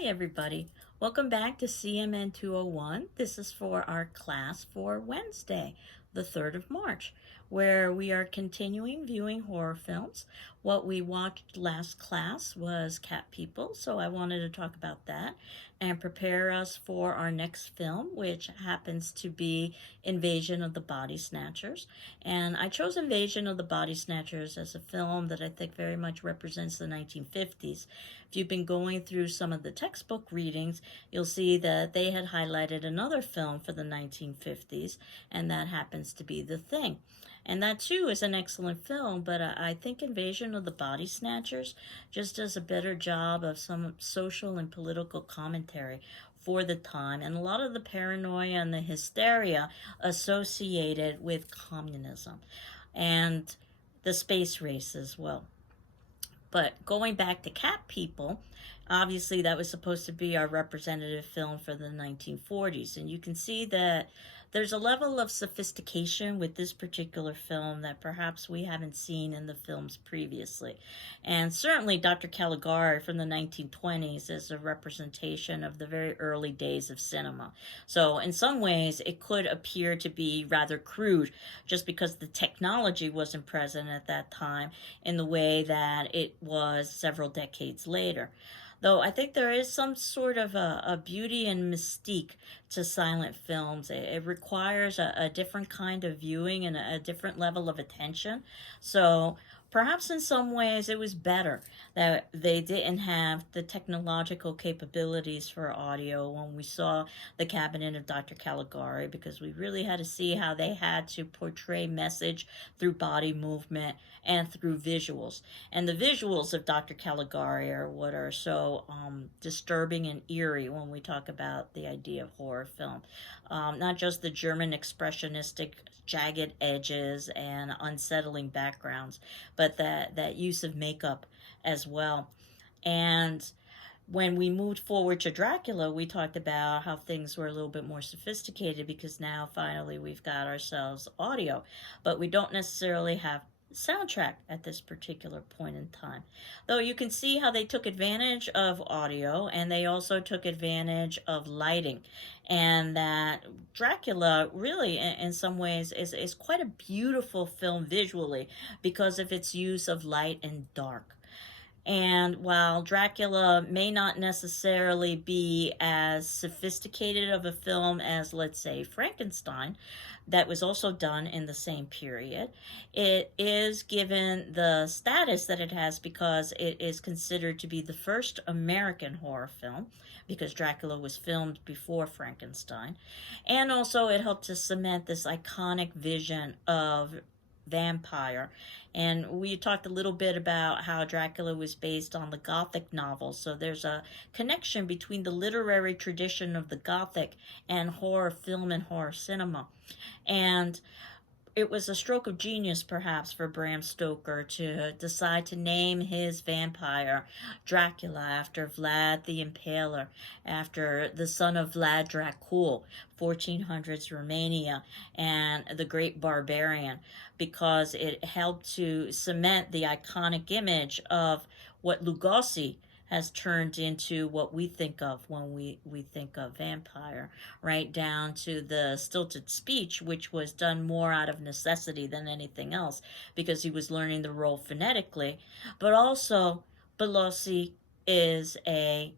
Hi everybody. Welcome back to CMN 201. This is for our class for Wednesday, the 3rd of March, where we are continuing viewing horror films. What we watched last class was Cat People, so I wanted to talk about that and prepare us for our next film, which happens to be Invasion of the Body Snatchers. And I chose Invasion of the Body Snatchers as a film that I think very much represents the 1950s. If you've been going through some of the textbook readings, you'll see that they had highlighted another film for the 1950s, and that happens to be The Thing. And that too is an excellent film, but I think Invasion of the Body Snatchers just does a better job of some social and political commentary for the time, and a lot of the paranoia and the hysteria associated with communism and the space race as well. But going back to Cat People, obviously that was supposed to be our representative film for the 1940s. And you can see that there's a level of sophistication with this particular film that perhaps we haven't seen in the films previously. And certainly Dr. Caligari from the 1920s is a representation of the very early days of cinema. So in some ways it could appear to be rather crude just because the technology wasn't present at that time in the way that it was several decades later. Though I think there is some sort of a beauty and mystique to silent films. It requires a different kind of viewing and a different level of attention. So perhaps in some ways it was better that they didn't have the technological capabilities for audio when we saw The Cabinet of Dr. Caligari, because we really had to see how they had to portray message through body movement and through visuals. And the visuals of Dr. Caligari are what are so disturbing and eerie when we talk about the idea of horror film. Not just the German expressionistic jagged edges and unsettling backgrounds, but that use of makeup as well. And when we moved forward to Dracula, we talked about how things were a little bit more sophisticated because now finally we've got ourselves audio, but we don't necessarily have soundtrack at this particular point in time. Though you can see how they took advantage of audio and they also took advantage of lighting, and that Dracula really in some ways is quite a beautiful film visually because of its use of light and dark. And while Dracula may not necessarily be as sophisticated of a film as, let's say, Frankenstein, that was also done in the same period, it is given the status that it has because it is considered to be the first American horror film, because Dracula was filmed before Frankenstein. And also it helped to cement this iconic vision of vampire. And we talked a little bit about how Dracula was based on the Gothic novels. So there's a connection between the literary tradition of the Gothic and horror film and horror cinema. And it was a stroke of genius, perhaps, for Bram Stoker to decide to name his vampire Dracula after Vlad the Impaler, after the son of Vlad Dracul, 1400s Romania, and the Great Barbarian, because it helped to cement the iconic image of what Lugosi has turned into what we think of when we think of vampire, right down to the stilted speech, which was done more out of necessity than anything else because he was learning the role phonetically. But also, Belosi is a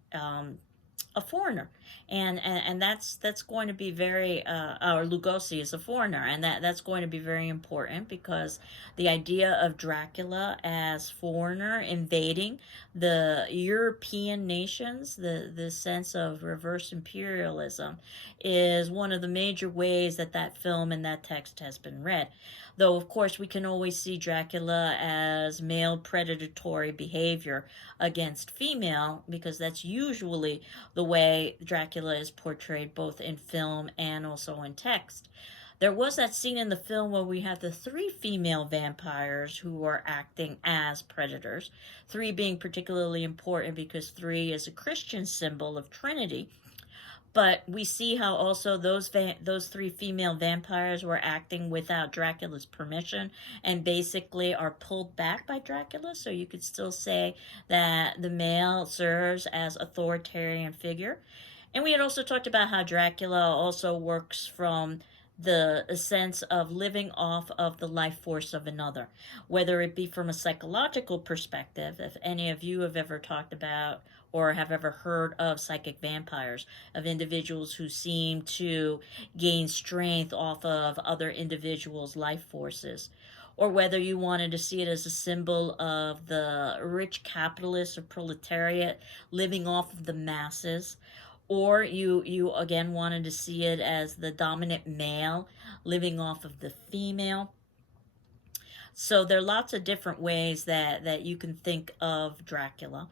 foreigner, and that's going to be very or Lugosi is a foreigner, and that's going to be very important because the idea of Dracula as foreigner invading the European nations, the sense of reverse imperialism, is one of the major ways that film and that text has been read. Though, of course, we can always see Dracula as male predatory behavior against female because that's usually the way Dracula is portrayed both in film and also in text. There was that scene in the film where we have the 3 female vampires who are acting as predators, 3 being particularly important because 3 is a Christian symbol of Trinity. But we see how also those three female vampires were acting without Dracula's permission and basically are pulled back by Dracula. So you could still say that the male serves as authoritarian figure. And we had also talked about how Dracula also works from the sense of living off of the life force of another, whether it be from a psychological perspective. If any of you have ever talked about or have ever heard of psychic vampires, of individuals who seem to gain strength off of other individuals' life forces, or whether you wanted to see it as a symbol of the rich capitalist or proletariat living off of the masses, or you again wanted to see it as the dominant male living off of the female. So there are lots of different ways that you can think of Dracula.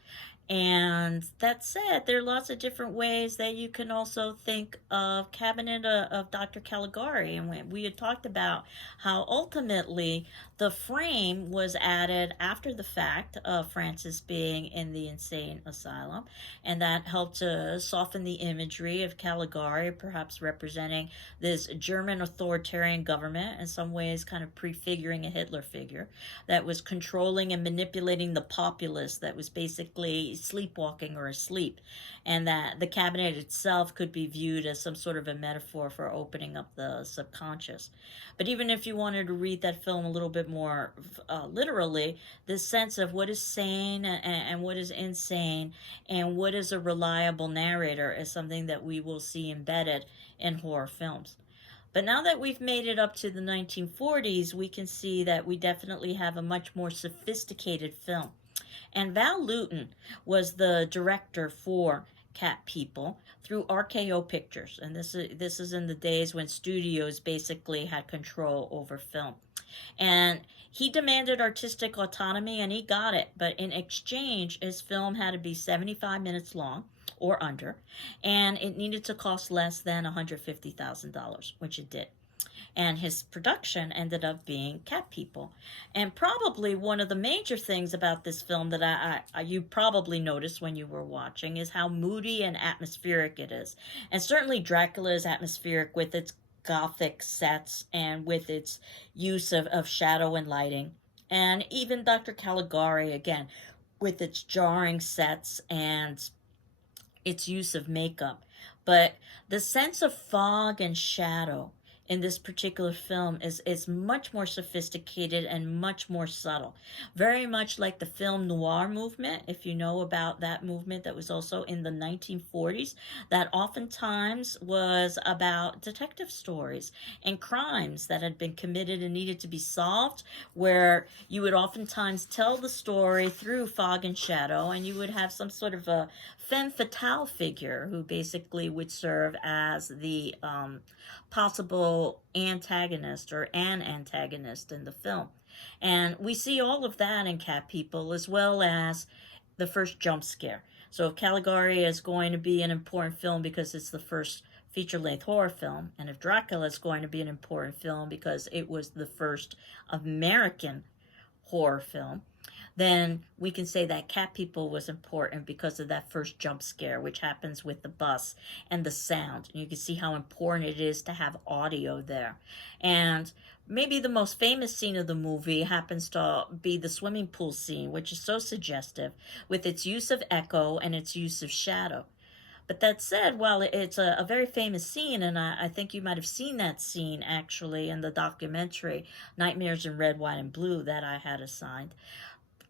And that said, there are lots of different ways that you can also think of Cabinet of Dr. Caligari. And we had talked about how ultimately the frame was added after the fact of Francis being in the insane asylum. And that helped to soften the imagery of Caligari, perhaps representing this German authoritarian government, in some ways kind of prefiguring a Hitler figure that was controlling and manipulating the populace, that was basically sleepwalking or asleep, and that the cabinet itself could be viewed as some sort of a metaphor for opening up the subconscious. But even if you wanted to read that film a little bit more literally, this sense of what is sane and what is insane and what is a reliable narrator is something that we will see embedded in horror films. But now that we've made it up to the 1940s, we can see that we definitely have a much more sophisticated film. And Val Lewton was the director for Cat People through RKO Pictures. And this is in the days when studios basically had control over film. And he demanded artistic autonomy, and he got it. But in exchange, his film had to be 75 minutes long or under, and it needed to cost less than $150,000, which it did. And his production ended up being Cat People. And probably one of the major things about this film that you probably noticed when you were watching is how moody and atmospheric it is. And certainly Dracula is atmospheric with its gothic sets and with its use of shadow and lighting. And even Dr. Caligari, again, with its jarring sets and its use of makeup. But the sense of fog and shadow in this particular film is much more sophisticated and much more subtle. Very much like the film noir movement, if you know about that movement that was also in the 1940s, that oftentimes was about detective stories and crimes that had been committed and needed to be solved, where you would oftentimes tell the story through fog and shadow, and you would have some sort of a femme fatale figure who basically would serve as the possible antagonist or an antagonist in the film. And we see all of that in Cat People, as well as the first jump scare. So if Caligari is going to be an important film because it's the first feature-length horror film, and if Dracula is going to be an important film because it was the first American horror film, then we can say that Cat People was important because of that first jump scare, which happens with the bus and the sound. And you can see how important it is to have audio there. And maybe the most famous scene of the movie happens to be the swimming pool scene, which is so suggestive with its use of echo and its use of shadow. But that said, while it's a very famous scene, and I think you might have seen that scene actually in the documentary Nightmares in Red, White, and Blue that I had assigned,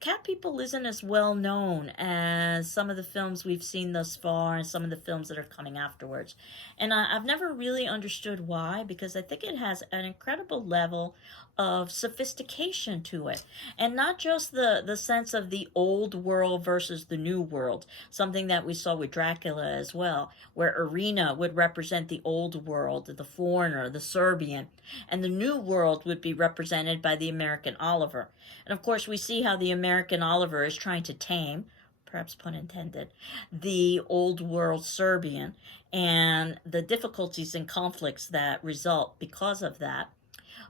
Cat People isn't as well known as some of the films we've seen thus far and some of the films that are coming afterwards. And I've never really understood why, because I think it has an incredible level of sophistication to it. And not just the sense of the old world versus the new world, something that we saw with Dracula as well, where Irina would represent the old world, the foreigner, the Serbian, and the new world would be represented by the American Oliver. And of course, we see how the American Oliver is trying to tame, perhaps pun intended, the old world Serbian and the difficulties and conflicts that result because of that.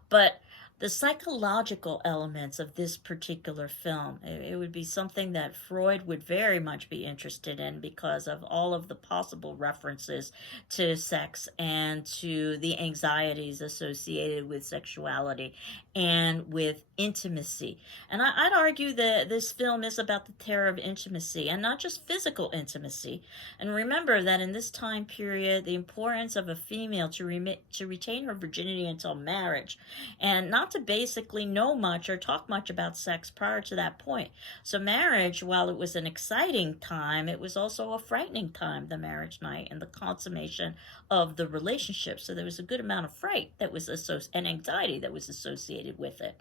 But the psychological elements of this particular film. It would be something that Freud would very much be interested in because of all of the possible references to sex and to the anxieties associated with sexuality and with intimacy. And I'd argue that this film is about the terror of intimacy, and not just physical intimacy. And remember that in this time period, the importance of a female to retain her virginity until marriage, and not to basically know much or talk much about sex prior to that point. So marriage, while it was an exciting time, it was also a frightening time, the marriage night and the consummation of the relationship. So there was a good amount of fright that was and anxiety that was associated with it.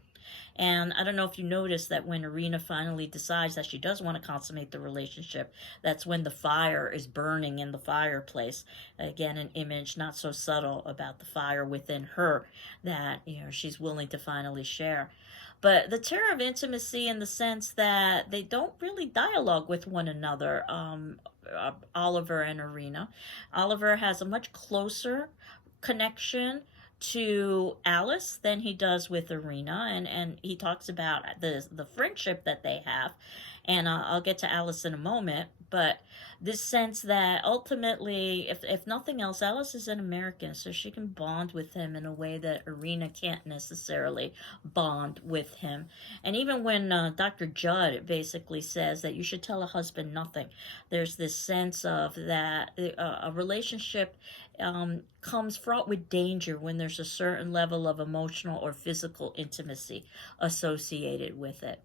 And I don't know if you noticed that when Irina finally decides that she does want to consummate the relationship, that's when the fire is burning in the fireplace. Again, an image not so subtle about the fire within her that, she's willing to finally share. But the terror of intimacy in the sense that they don't really dialogue with one another, Oliver and Irina. Oliver has a much closer connection to Alice than he does with Irina, and he talks about the friendship that they have, and I'll get to Alice in a moment. But this sense that ultimately, if nothing else, Alice is an American, so she can bond with him in a way that Irina can't necessarily bond with him. And even when Dr. Judd basically says that you should tell a husband nothing, there's this sense of that a relationship comes fraught with danger when there's a certain level of emotional or physical intimacy associated with it.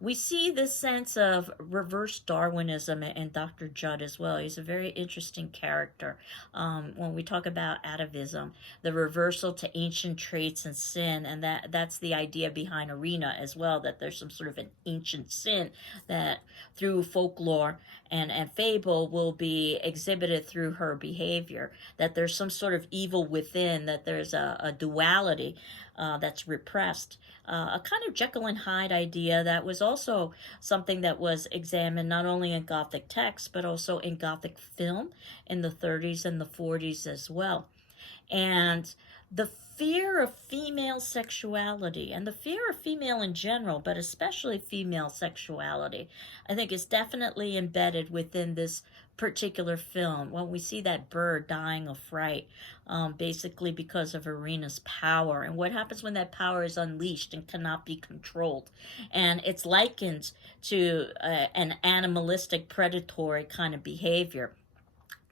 We see this sense of reverse Darwinism in Dr. Judd as well. He's a very interesting character. When we talk about atavism, the reversal to ancient traits and sin, and that's the idea behind Irina as well, that there's some sort of an ancient sin that through folklore and fable will be exhibited through her behavior, that there's some sort of evil within, that there's a duality that's repressed. A kind of Jekyll and Hyde idea that was also something that was examined not only in Gothic texts, but also in Gothic film in the 30s and the 40s as well. And the fear of female sexuality and the fear of female in general, but especially female sexuality, I think is definitely embedded within this particular film. When we see that bird dying of fright, basically because of Irina's power, and what happens when that power is unleashed and cannot be controlled. And it's likened to an animalistic predatory kind of behavior.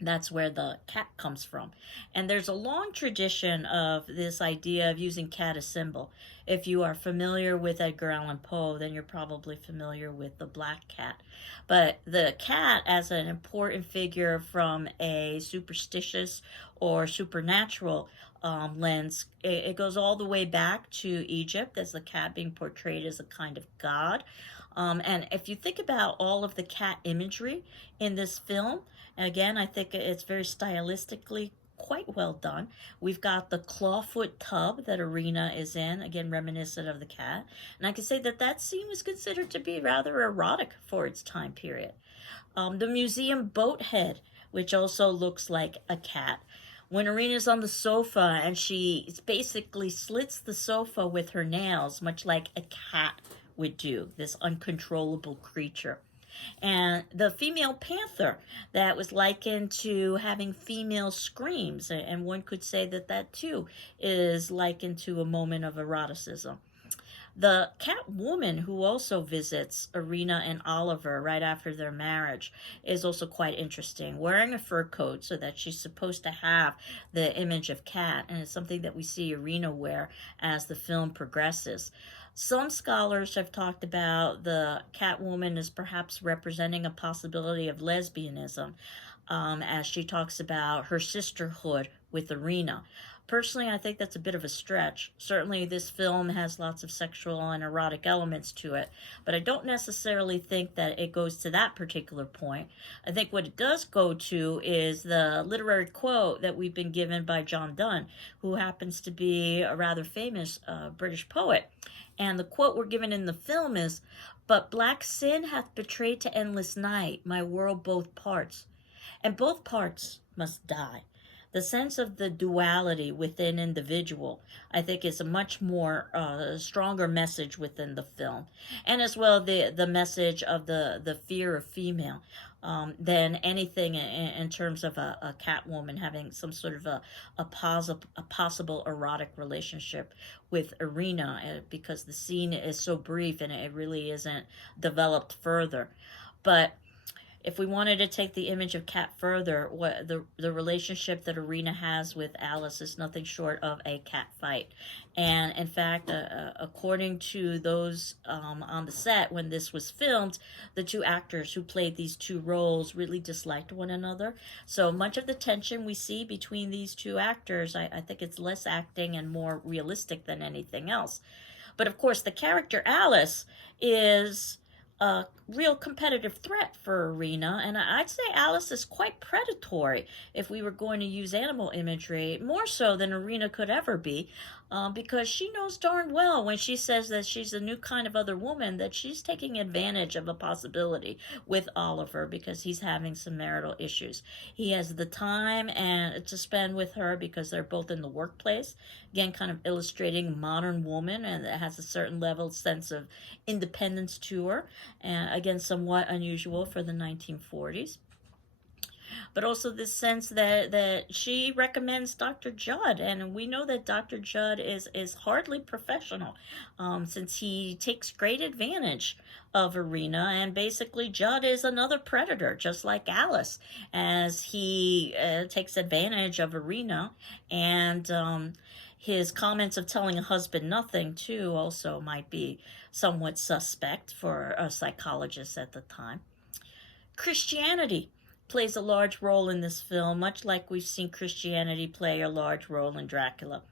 That's where the cat comes from. And there's a long tradition of this idea of using cat as symbol. If you are familiar with Edgar Allan Poe, then you're probably familiar with the black cat. But the cat as an important figure from a superstitious or supernatural lens, it goes all the way back to Egypt as the cat being portrayed as a kind of god. And if you think about all of the cat imagery in this film, again, I think it's very stylistically quite well done. We've got the clawfoot tub that Irina is in, again, reminiscent of the cat. And I can say that scene was considered to be rather erotic for its time period. The museum boat head, which also looks like a cat. When Irina's on the sofa and she basically slits the sofa with her nails, much like a cat would do, this uncontrollable creature. And the female panther that was likened to having female screams, and one could say that too is likened to a moment of eroticism. The cat woman who also visits Irina and Oliver right after their marriage is also quite interesting, wearing a fur coat so that she's supposed to have the image of cat, and it's something that we see Irina wear as the film progresses. Some scholars have talked about the Catwoman as perhaps representing a possibility of lesbianism, as she talks about her sisterhood with Irina. Personally, I think that's a bit of a stretch. Certainly, this film has lots of sexual and erotic elements to it, but I don't necessarily think that it goes to that particular point. I think what it does go to is the literary quote that we've been given by John Donne, who happens to be a rather famous British poet. And the quote we're given in the film is, "But black sin hath betrayed to endless night my world both parts, and both parts must die." The sense of the duality within individual, I think, is a much more stronger message within the film, and as well the message of the fear of female. Than anything in terms of a Catwoman having some sort of a possible erotic relationship with Irina, because the scene is so brief and it really isn't developed further. But if we wanted to take the image of Cat further, what the relationship that Irina has with Alice is nothing short of a cat fight. And in fact, according to those on the set when this was filmed, the two actors who played these two roles really disliked one another. So much of the tension we see between these two actors, I think it's less acting and more realistic than anything else. But of course, the character Alice is a real competitive threat for Irina, and I'd say Alice is quite predatory if we were going to use animal imagery, more so than Irina could ever be, because she knows darn well when she says that she's a new kind of other woman that she's taking advantage of a possibility with Oliver because he's having some marital issues. He has the time and to spend with her because they're both in the workplace. Again, kind of illustrating modern woman, and it has a certain level sense of independence to her, and again, somewhat unusual for the 1940s. But also this sense that she recommends Dr. Judd, and we know that Dr. Judd is hardly professional, since he takes great advantage of Irina, and basically Judd is another predator, just like Alice, as he takes advantage of Irina, and his comments of telling a husband nothing, too, also might be somewhat suspect for a psychologist at the time. Christianity plays a large role in this film, much like we've seen Christianity play a large role in Dracula.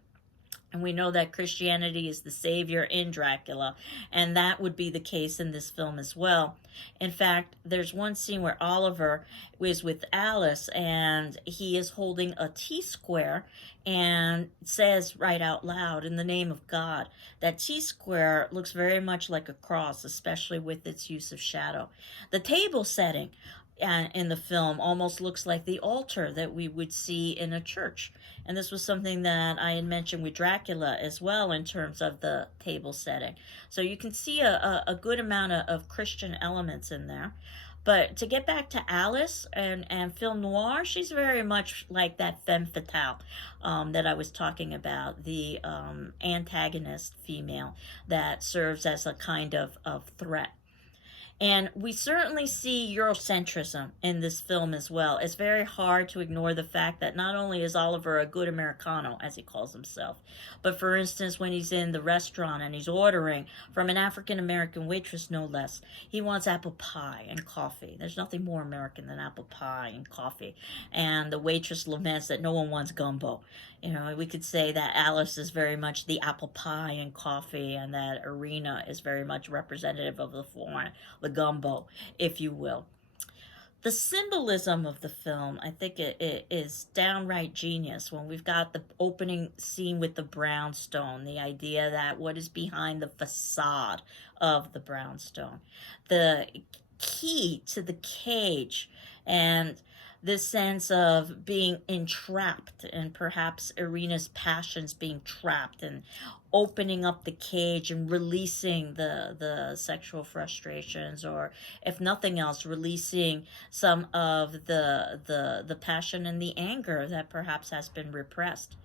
And we know that Christianity is the savior in Dracula, and that would be the case in this film as well. In fact, there's one scene where Oliver is with Alice, and he is holding a T-square and says right out loud, in the name of God. That T-square looks very much like a cross, especially with its use of shadow. The table setting in the film almost looks like the altar that we would see in a church. And this was something that I had mentioned with Dracula as well in terms of the table setting. So you can see a good amount of Christian elements in there. But to get back to Alice and film noir, she's very much like that femme fatale that I was talking about, the antagonist female that serves as a kind of threat. And we certainly see Eurocentrism in this film as well. It's very hard to ignore the fact that not only is Oliver a good Americano, as he calls himself, but for instance, when he's in the restaurant and he's ordering from an African-American waitress, no less, he wants apple pie and coffee. There's nothing more American than apple pie and coffee. And the waitress laments that no one wants gumbo. You know, we could say that Alice is very much the apple pie and coffee, and that Irina is very much representative of the foreign, the gumbo, if you will. The symbolism of the film, I think it is downright genius when we've got the opening scene with the brownstone, the idea that what is behind the facade of the brownstone, the key to the cage, and this sense of being entrapped, and perhaps Irina's passions being trapped, and opening up the cage and releasing the sexual frustrations, or if nothing else, releasing some of the passion and the anger that perhaps has been repressed.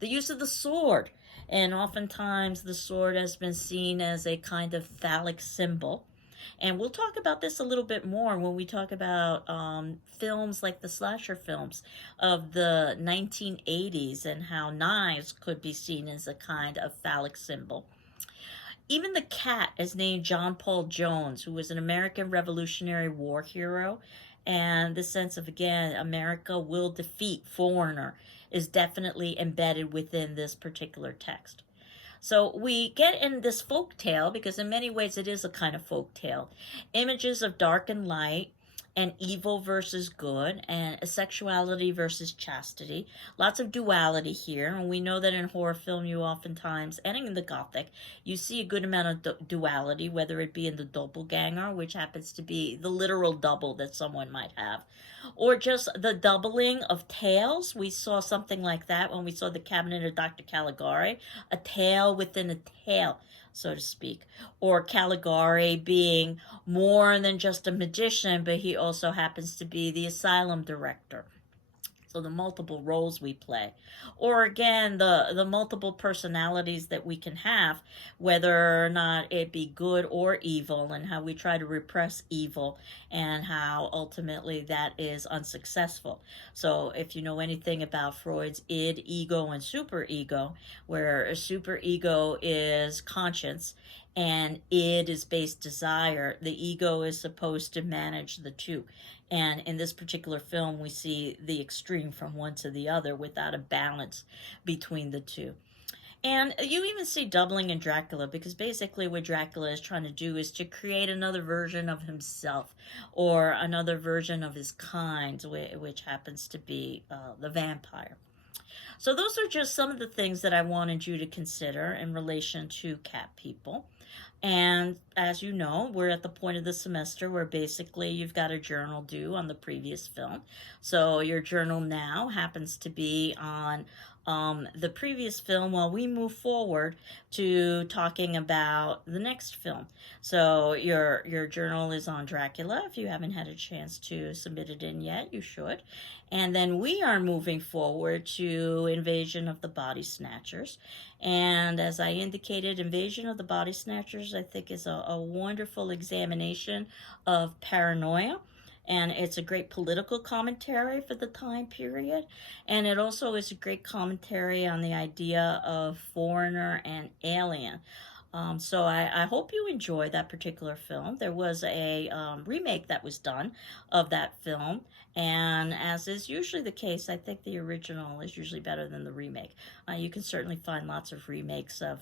The use of the sword, and oftentimes the sword has been seen as a kind of phallic symbol. And we'll talk about this a little bit more when we talk about films like the slasher films of the 1980s and how knives could be seen as a kind of phallic symbol. Even the cat is named John Paul Jones, who was an American Revolutionary War hero. And the sense of, again, America will defeat foreigner is definitely embedded within this particular text. So we get in this folk tale, because in many ways it is a kind of folk tale, images of dark and light, and evil versus good, and sexuality versus chastity. Lots of duality here, and we know that in horror film you oftentimes, and in the Gothic, you see a good amount of duality, whether it be in the doppelganger, which happens to be the literal double that someone might have, or just the doubling of tales. We saw something like that when we saw the Cabinet of Dr. Caligari, a tale within a tale, so to speak. Or Caligari being more than just a magician, but he also happens to be the asylum director. So the multiple roles we play. Or again, the multiple personalities that we can have, whether or not it be good or evil, and how we try to repress evil, and how ultimately that is unsuccessful. So if you know anything about Freud's id, ego, and superego, where a superego is conscience and id is base desire, the ego is supposed to manage the two. And in this particular film, we see the extreme from one to the other without a balance between the two. And you even see doubling in Dracula, because basically what Dracula is trying to do is to create another version of himself, or another version of his kind, which happens to be the vampire. So those are just some of the things that I wanted you to consider in relation to cat people. And as you know, we're at the point of the semester where basically you've got a journal due on the previous film. So your journal now happens to be on the previous film while we move forward to talking about the next film. So your journal is on Dracula. If you haven't had a chance to submit it in yet, you should. And then we are moving forward to Invasion of the Body Snatchers. And as I indicated, Invasion of the Body Snatchers, I think, is a wonderful examination of paranoia. And it's a great political commentary for the time period. And it also is a great commentary on the idea of foreigner and alien. So I hope you enjoy that particular film. There was a remake that was done of that film. And as is usually the case, I think the original is usually better than the remake. You can certainly find lots of remakes of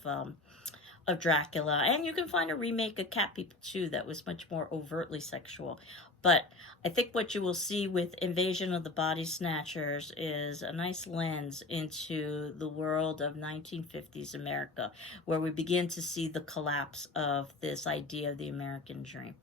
Dracula, and you can find a remake of Cat People too that was much more overtly sexual. But I think what you will see with Invasion of the Body Snatchers is a nice lens into the world of 1950s America, where we begin to see the collapse of this idea of the American dream.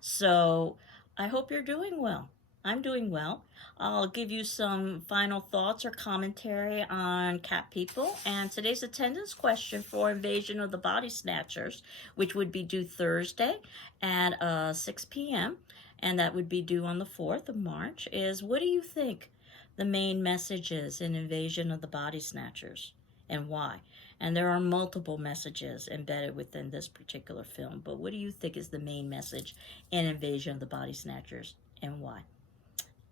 So I hope you're doing well. I'm doing well. I'll give you some final thoughts or commentary on Cat People. And today's attendance question for Invasion of the Body Snatchers, which would be due Thursday at 6 p.m., and that would be due on the 4th of March, is what do you think the main message is in Invasion of the Body Snatchers, and why? And there are multiple messages embedded within this particular film, but what do you think is the main message in Invasion of the Body Snatchers, and why?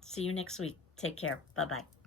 See you next week. Take care. Bye-bye.